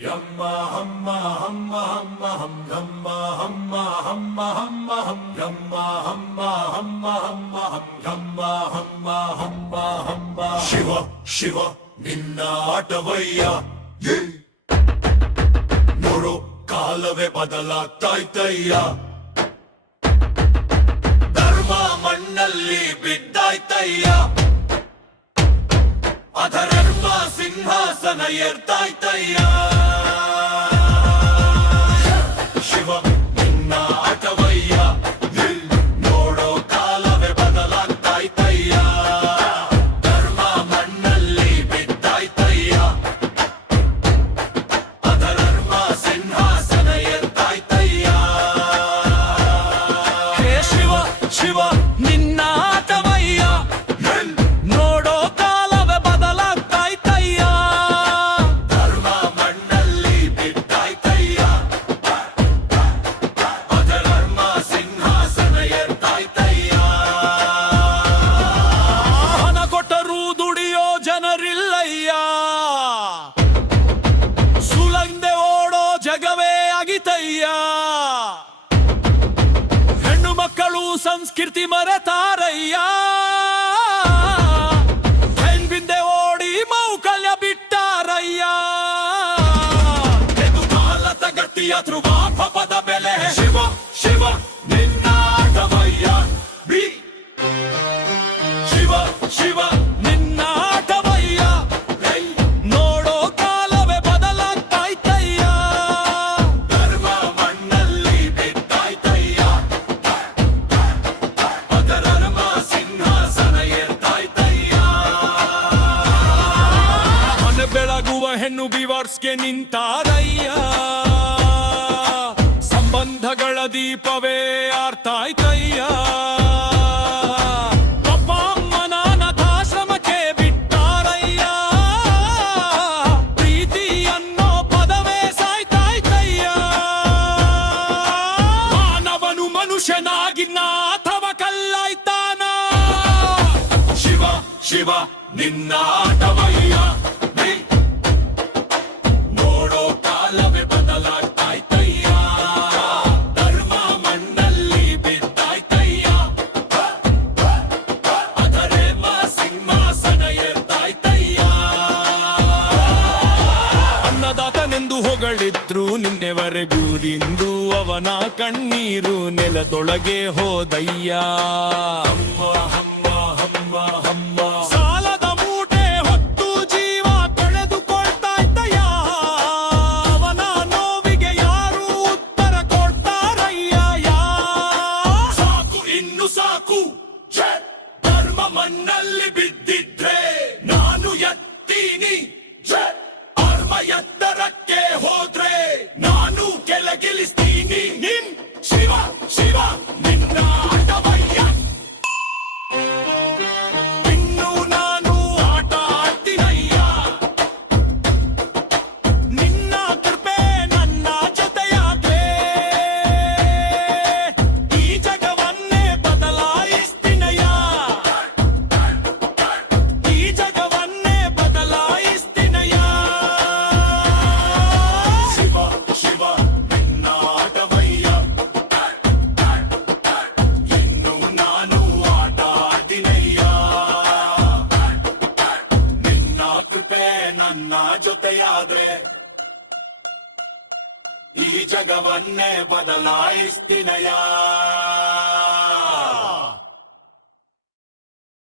Yamma hamma hamma hamma hum yamma hamma hamma hamma hum yamma hamma hamma hamma hum yamma hamma hamma hamma Shiva Shiva ನಿನ್ನ ಆಟವಯ್ಯ ನೋಡು ಕಾಲವೇ ಬದಲಾಗ್ತಾಯ್ತಯ್ಯ ಧರ್ಮ ಮಣ್ಣಲ್ಲಿ ಬಿದ್ದಾಯ್ತಯ್ಯ ಅಧರ್ಮ ಸಿಂಹಾಸನ ಏರ್ತಾಯ್ತಯ್ಯ ಶಿವ ನಿನ್ನ ಆಟವಯ್ಯ ನೋಡೋ ಕಾಲವೇ ಬದಲಾಗ್ತಾಯ್ತಯ್ಯ ಧರ್ಮ ಮಣ್ಣಲ್ಲಿ ಬಿದ್ದಾಯ್ತಯ್ಯ ಅಧರ್ಮ ಸಿಂಹಾಸನ ಏರ್ತಾಯ್ತಯ್ಯ ಹೇ ಶಿವ ಶಿವ ನಿನ್ನ ಆಟವಯ್ಯ ನೋಡೋ ಕಾಲವೇ ಬದಲಾಗ್ತಾಯ್ತಯ್ಯ ಧರ್ಮ ಮಣ್ಣಲ್ಲಿ ಬಿದ್ದಾಯ್ತಯ್ಯ ಅಧರ್ಮ ಸಿಂಹಾಸನ ಏರ್ತಾಯ್ತಯ್ಯ ಹಣ ಕೊಟ್ಟರೂ ದುಡಿಯೋ ಜನರಿಲ್ಲಯ್ಯ ಸುಲಂದೆ ಓಡೋ ಜಗವೇ ಆಗಿತಯ್ಯ ಹೆಣ್ಣು ಮಕ್ಕಳು ಸಂಸ್ಕೃತಿ ಮರೆತಾರಯ್ಯ ಹೆಣ್ಬಿಂದೆ ಓಡಿ ಮೌಕಲ್ಯ ಬಿಟ್ಟಾರಯ್ಯ ಎದು ಕಾಲದ ಗಟ್ಟಿಯ ಧ್ರುವ ಪದ ಬೆಲೆ ಶಿವ ಶಿವ ನಿನ್ನ ಆಟವಯ್ಯ ಬಿ ಶಿವ ಶಿವ ನಿನ್ನ ಆಟವಯ್ಯ ಹೈ ನೋಡೋ ಕಾಲವೇ ಬದಲಾಗ್ತಾಯ್ತಯ್ಯ ಧರ್ಮ ಮಣ್ಣಲ್ಲಿ ಬಿದ್ದಾಯ್ತಯ್ಯ ಅಧರ್ಮ ಸಿಂಹಾಸನ ಏರ್ತಾಯ್ತಯ್ಯ ಮನೆ ಬೆಳಗುವ ಹೆಣ್ಣು ಬಿವರ್ಸ್ಗೆ ನಿಂತಾರಯ್ಯ ಸಂಬಂಧಗಳ ದೀಪವೇ ಆರ್ತಾಯ್ತಯ್ಯ ಅಪ್ಪ ಅಮ್ಮನ ಅನಾಥಾಶ್ರಮಕ್ಕೆ ಬಿಟ್ಟಾರಯ್ಯ ಪ್ರೀತಿ ಅನ್ನೋ ಪದವೇ ಸಾಯ್ತಾಯ್ತಯ್ಯ ಮಾನವನು ಮನುಷ್ಯನಾಗಿನ್ನ ಅಥವಾ ಕಲ್ಲಾಯ್ತಾನ ಶಿವ ಶಿವ ನಿನ್ನ ಆಟವಯ್ಯ ಹೈ ನೋಡೋ ಕಾಲವೇ ಬದಲಾಗ್ತಾಯ್ತಯ್ಯ ಧರ್ಮ ಮಣ್ಣಲ್ಲಿ ಬಿದ್ದಾಯ್ತಯ್ಯ ಅಧರ್ಮ ಸಿಂಹಾಸನ ಏರ್ತಾಯ್ತಯ್ಯ ಅನ್ನದಾತನೆಂದು ಹೊಗಳಿದ್ರು ನಿನ್ನೆವರೆಗೂ ನಿಂದು ಅವನ ಕಣ್ಣೀರು ನೆಲದೊಳಗೆ ಹೋದಯ್ಯ ಹಮ್ಮ ಹಮ್ಮ ಹಮ್ಮ ಹಮ್ಮ ಸಾಲದ ಮೂಟೆ ಹೊತ್ತು ಜೀವ ಕಳೆದುಕೊಳ್ತಾ ಇದ್ದಯ್ಯ ಅವನ ನೋವಿಗೆ ಯಾರು ಉತ್ತರ ಕೊಡ್ತಾರಯ್ಯ ಸಾಕು ಇನ್ನು ಸಾಕು ಛೆ! ಧರ್ಮ ಮಣ್ಣಲ್ಲಿ ಬಿದ್ದಿದ್ರೆ ನಾನು ಎತ್ತೀನಿ ಛೆ! ಧರ್ಮ ಎತ್ತರಕ್ಕೆ ಹೋದ್ರೆ ನಾನು ಕೆಳಗಿಳಿಸ್ತೀನಿ ನಿನ್ ಶಿವ ಶಿವ ನಿನ್ನ ಆಟವಯ್ಯ ಇನ್ನು ನಾನು ಆಟ ಆಡ್ತೀನಯ್ಯ ನಿನ್ನ ಕೃಪೆ ನನ್ನ ಜೊತೆಯಾದ್ರೆ ಈ ಜಗವನ್ನೇ ಬದಲಾಯಿಸ್ತೀನಯ್ಯ ಈ ಜಗವನ್ನೇ ಬದಲಾಯಿಸ್ತೀನಯ್ಯ ಶಿವ ಶಿವ ನಿನ್ನ ಆಟವಯ್ಯ ಇನ್ನು ನಾನು ಆಟ ಆಡ್ತೀನಯ್ಯ ನಿನ್ನ ಕೃಪೆ ನನ್ನ ಜೊತೆಯಾದ್ರೆ ಈ ಜಗವನ್ನೇ ಬದಲಾಯಿಸ್ತೀನಯ್ಯ